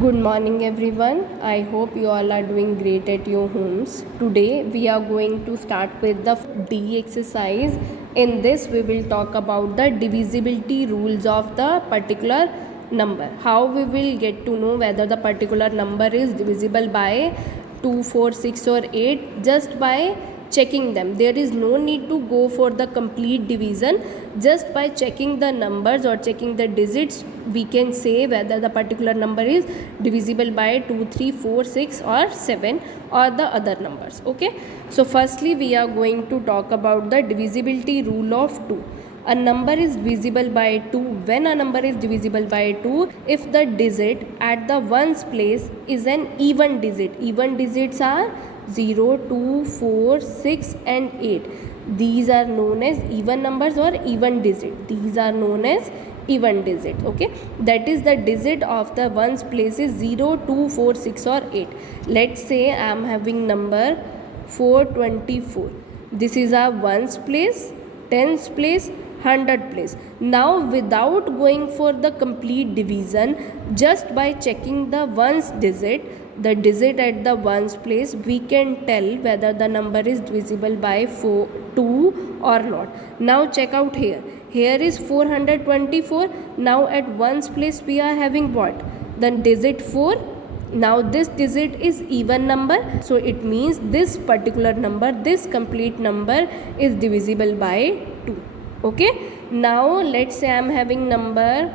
Good morning, everyone. I hope you all are doing great at your homes. Today, we are going to start with the D exercise. In this, we will talk about the divisibility rules of the particular number. How we will get to know whether the particular number is divisible by 2, 4, 6, or 8 just by checking them. There is no need to go for the complete division. Just by checking the numbers or checking the digits, we can say whether the particular number is divisible by 2, 3, 4, 6 or 7 or the other numbers. Okay, so firstly we are going to talk about the divisibility rule of 2. A number is divisible by 2 when a number is divisible by 2 if the digit at the ones place is an even digit. Even digits are 0, 2, 4, 6 and 8. These are known as even numbers or even digit. These are known as even digit. Okay, that is the digit of the ones place is 0, 2, 4, 6 or 8. Let's say I am having number 424. This is our ones place, tens place, 100 place. Now without going for the complete division, just by checking the ones digit, the digit at the ones place, we can tell whether the number is divisible by 2 or not. Now check out here. Here is 424. Now at ones place we are having what? The digit 4. Now this digit is even number, so it means this particular number, this complete number is divisible by 2. Okay, now let's say I am having number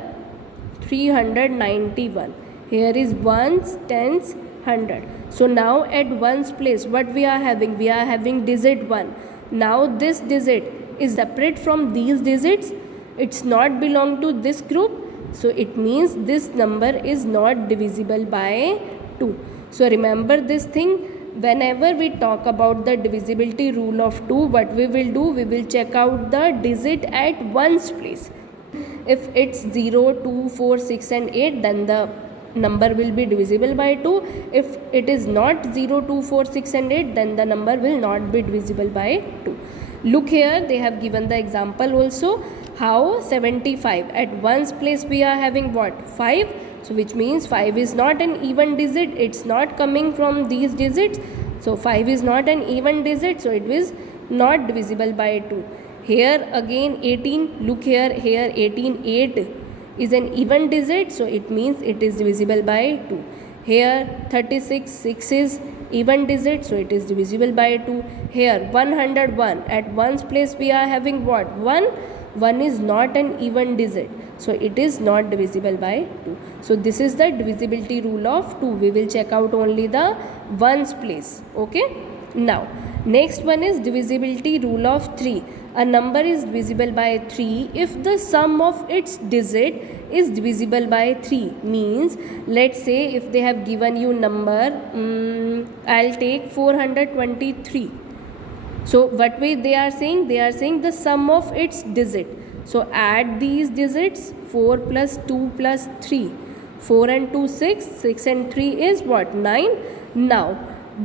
391. Here is ones, tens, 100. So now at ones place what we are having? We are having digit 1. Now this digit is separate from these digits. It's not belong to this group. So it means this number is not divisible by 2. So remember this thing. Whenever we talk about the divisibility rule of 2, what we will do? We will check out the digit at ones place. If it's 0, 2, 4, 6 and 8, then the number will be divisible by 2. If it is not 0, 2, 4, 6 and 8, then the number will not be divisible by 2. Look here, they have given the example also. How 75? At ones place we are having what? 5. So which means 5 is not an even digit. It's not coming from these digits. So 5 is not an even digit. So it is not divisible by 2. Here again 18. Look here. Here 18. 8 is an even digit. So it means it is divisible by 2. Here 36. 6 is even digit. So it is divisible by 2. Here 101. At ones place we are having what? 1. 1 is not an even digit. So it is not divisible by 2. So this is the divisibility rule of 2. We will check out only the ones place. Okay. Now next one is divisibility rule of 3. A number is divisible by 3 if the sum of its digit is divisible by 3. Means let's say if they have given you number, I'll take 423. So what way they are saying? They are saying the sum of its digit. So add these digits. 4 plus 2 plus 3. 4 and 2 6. 6 and 3 is what? 9. Now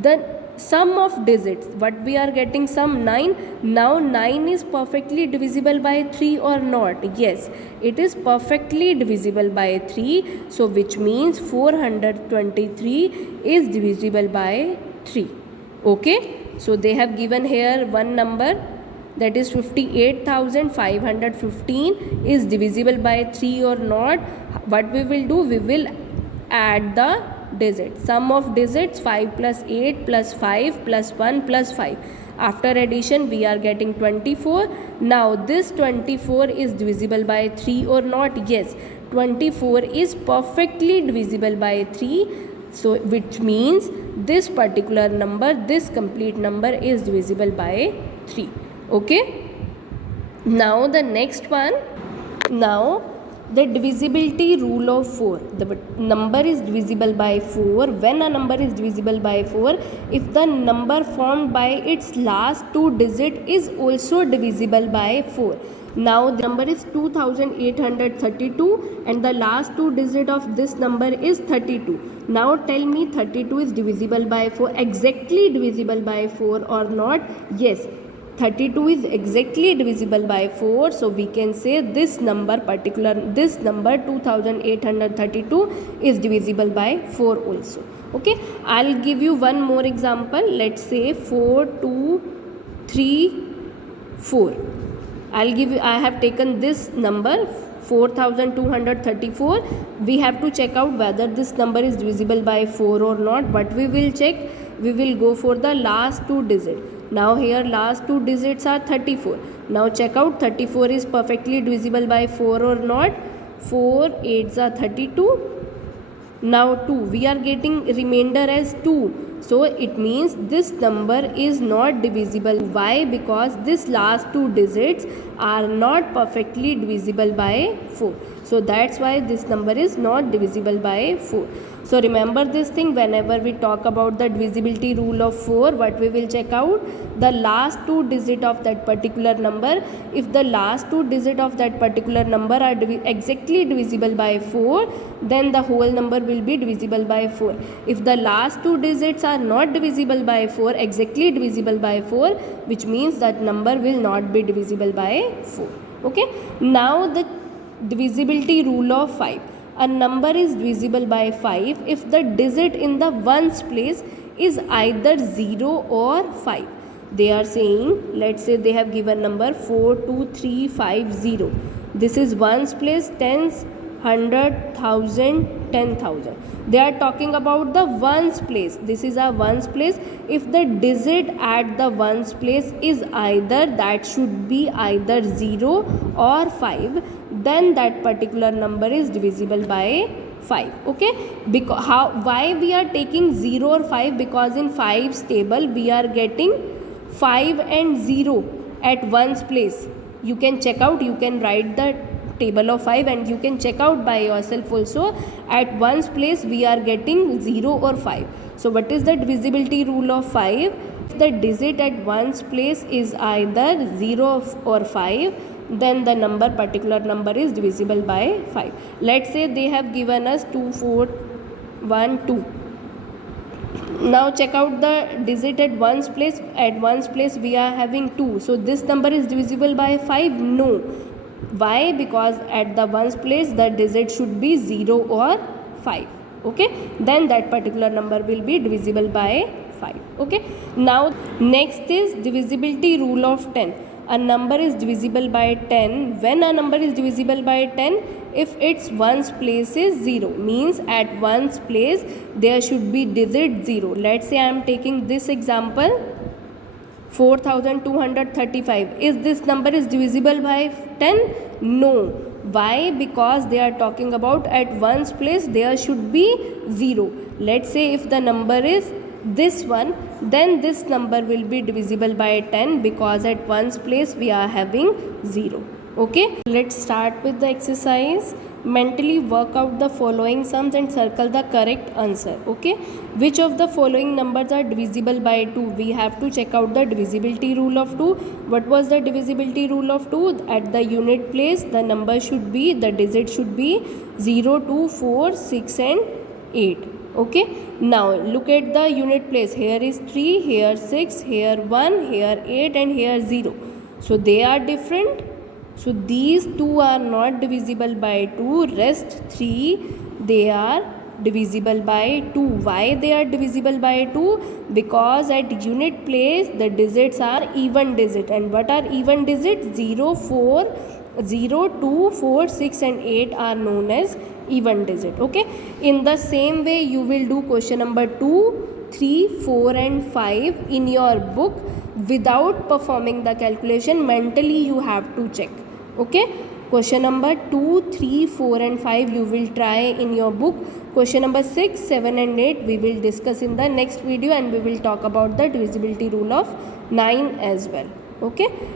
the sum of digits, what we are getting? Sum 9. Now 9 is perfectly divisible by 3 or not? Yes, it is perfectly divisible by 3. So which means 423 is divisible by 3. Okay. So they have given here one number, that is 58,515 is divisible by 3 or not. What we will do? We will add the digits. Sum of digits 5 plus 8 plus 5 plus 1 plus 5. After addition we are getting 24. Now this 24 is divisible by 3 or not? Yes, 24 is perfectly divisible by 3. So which means this particular number, this complete number is divisible by 3. Okay. Now the next one. Now the divisibility rule of 4. The number is divisible by 4 when a number is divisible by 4 if the number formed by its last 2 digit is also divisible by 4. Now the number is 2832 and the last 2 digit of this number is 32. Now tell me 32 is divisible by 4, exactly divisible by 4 or not? Yes, 32 is exactly divisible by 4, so we can say this number 2832 is divisible by 4 also. Okay, I'll give you one more example. Let's say 4 2 3 4. I have taken this number 4234. We have to check out whether this number is divisible by 4 or not. But we will check. We will go for the last two digits. Now here last two digits are 34. Now check out 34 is perfectly divisible by 4 or not. 4 8s are 32. Now 2, we are getting remainder as 2. So it means this number is not divisible. Why? Because this last two digits are not perfectly divisible by 4. So that's why this number is not divisible by 4. So remember this thing, whenever we talk about the divisibility rule of 4, what we will check out? The last two digits of that particular number. If the last two digits of that particular number are exactly divisible by 4, then the whole number will be divisible by 4. If the last two digits are not divisible by 4, exactly divisible by 4, which means that number will not be divisible by 4. Okay. Now the divisibility rule of 5. A number is divisible by 5 if the digit in the ones place is either 0 or 5. They are saying, let's say they have given number 42350. This is ones place, tens, 100, 1000, 10,000. They are talking about the ones place. This is a ones place. If the digit at the ones place is either, that should be either 0 or 5, then that particular number is divisible by 5. Okay, because why we are taking 0 or 5? Because in 5's table we are getting 5 and 0 at ones place. You can check out, you can write the table of 5 and you can check out by yourself also. At ones place we are getting 0 or 5. So what is the divisibility rule of 5? If the digit at ones place is either 0 or 5, then the particular number is divisible by 5. Let's say they have given us 2 4 1 2. Now check out the digit at ones place. At ones place we are having 2. So this number is divisible by 5? No. Why? Because at the ones place the digit should be 0 or 5. Okay, then that particular number will be divisible by 5. Okay, now next is divisibility rule of 10. A number is divisible by 10 when a number is divisible by 10 if its ones place is 0, means at ones place there should be digit 0. Let's say I am taking this example 4235. Is this number is divisible by 10? No. Why? Because they are talking about at ones place there should be 0. Let's say if the number is this one, then this number will be divisible by 10 because at ones place we are having 0. Okay, let's start with the exercise. Mentally work out the following sums and circle the correct answer. Okay, which of the following numbers are divisible by 2? We have to check out the divisibility rule of 2. What was the divisibility rule of 2? At the unit place the number should be, the digit should be 0, 2, 4, 6 and 8. Okay, now look at the unit place. Here is 3, here 6, here 1, here 8 and here 0. So they are different. So these two are not divisible by 2. Rest 3 they are divisible by 2. Why they are divisible by 2? Because at unit place the digits are even digit. And what are even digits? 0, 4, 0, 2, 4, 6 and 8 are known as even digit. Okay, in the same way you will do question number 2, 3, 4 and 5 in your book without performing the calculation. Mentally you have to check. Okay, question number 2, 3, 4 and 5 you will try in your book. Question number 6, 7 and 8 we will discuss in the next video, and we will talk about the divisibility rule of 9 as well. Okay.